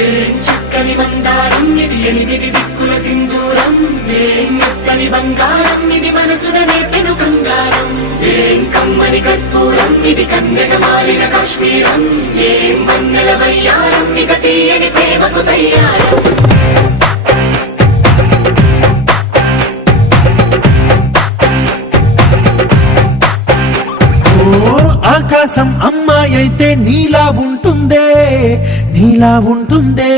ఏం చక్కని మందారం ఇది, ఎనిమిది దిక్కుల సింధూరం. ఏం మెత్తని బంగారం ఇది, మనసున నేపెను కంగారం. ఏం కమ్మని కర్పూరం ఇది, కన్యక మారిన కాశ్మీరం. ఏం వన్నెల వయ్యారం ఇక తీయని ప్రేమకు తయ్యారం. ఆకాశం అమ్మాయి అయితే నీలా ఉంటుందే, నీలా ఉంటుందే.